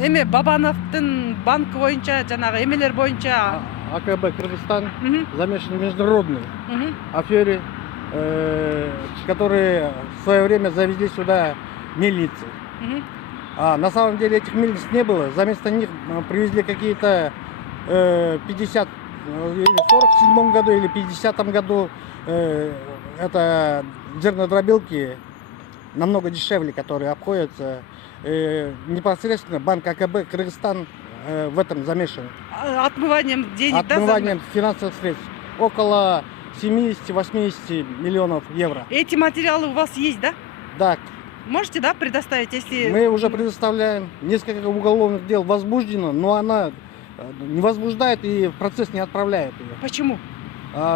Эме Бабановдун банк боюнча, жанагы эмелер боюнча. АКБ Кыргызстан замешан в международной афере, которые в свое время завезли сюда мельницы. А на самом деле этих мельниц не было. Заместо них привезли какие-то 50 или в 47 году или 50 году это зернодробилки намного дешевле, которые обходятся. Непосредственно банк АКБ Кыргызстан в этом замешан. Отмыванием денег, да? Отмыванием финансовых средств. Около 70-80 миллионов евро. Эти материалы у вас есть, да? Да. Можете, да, предоставить, если... Мы уже предоставляем. Несколько уголовных дел возбуждено, но она не возбуждает и процесс не отправляет ее. Почему?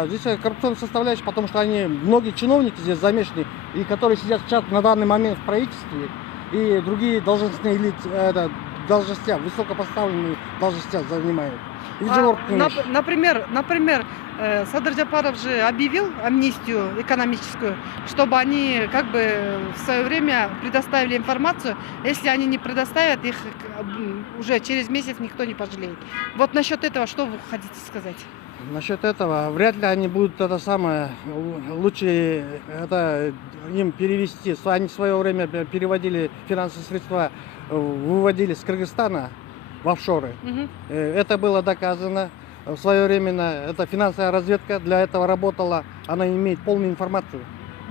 Здесь коррупционная составляющая, потому что многие чиновники здесь замешаны, и которые сидят сейчас на данный момент в правительстве, и другие должностные лица, должности, высокопоставленные должности занимают. Например, Садыр Жапаров же объявил амнистию экономическую, чтобы они как бы в свое время предоставили информацию. Если они не предоставят, их уже через месяц никто не пожалеет. Вот насчет этого что вы хотите сказать? Насчет этого вряд ли они будут лучше им перевести. Они в свое время переводили финансовые средства, выводили с Кыргызстана в офшоры. Это было доказано. В свое время эта финансовая разведка для этого работала. Она имеет полную информацию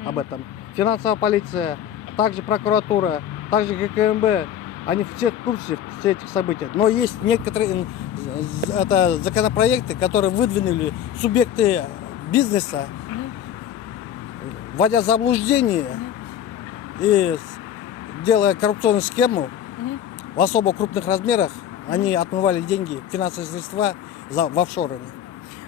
об этом. Финансовая полиция, также прокуратура, также ГКМБ. Они все в курсе всех этих событий. Но есть некоторые законопроекты, которые выдвинули субъекты бизнеса, вводя заблуждение и делая коррупционную схему в особо крупных размерах. Они отмывали деньги, финансовые средства в офшоры.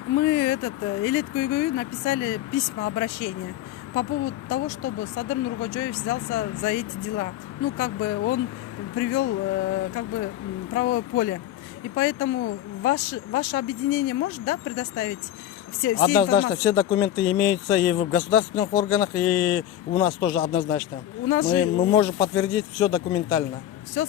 Мы Элет Куйгою написали письмо обращения по поводу того, чтобы Садыр Нуркожоев взялся за эти дела. Ну, как бы он привел правовое поле. И поэтому ваше объединение может, да, предоставить все однозначно, все документы имеются и в государственных органах, и у нас тоже однозначно. Мы можем подтвердить все документально. Все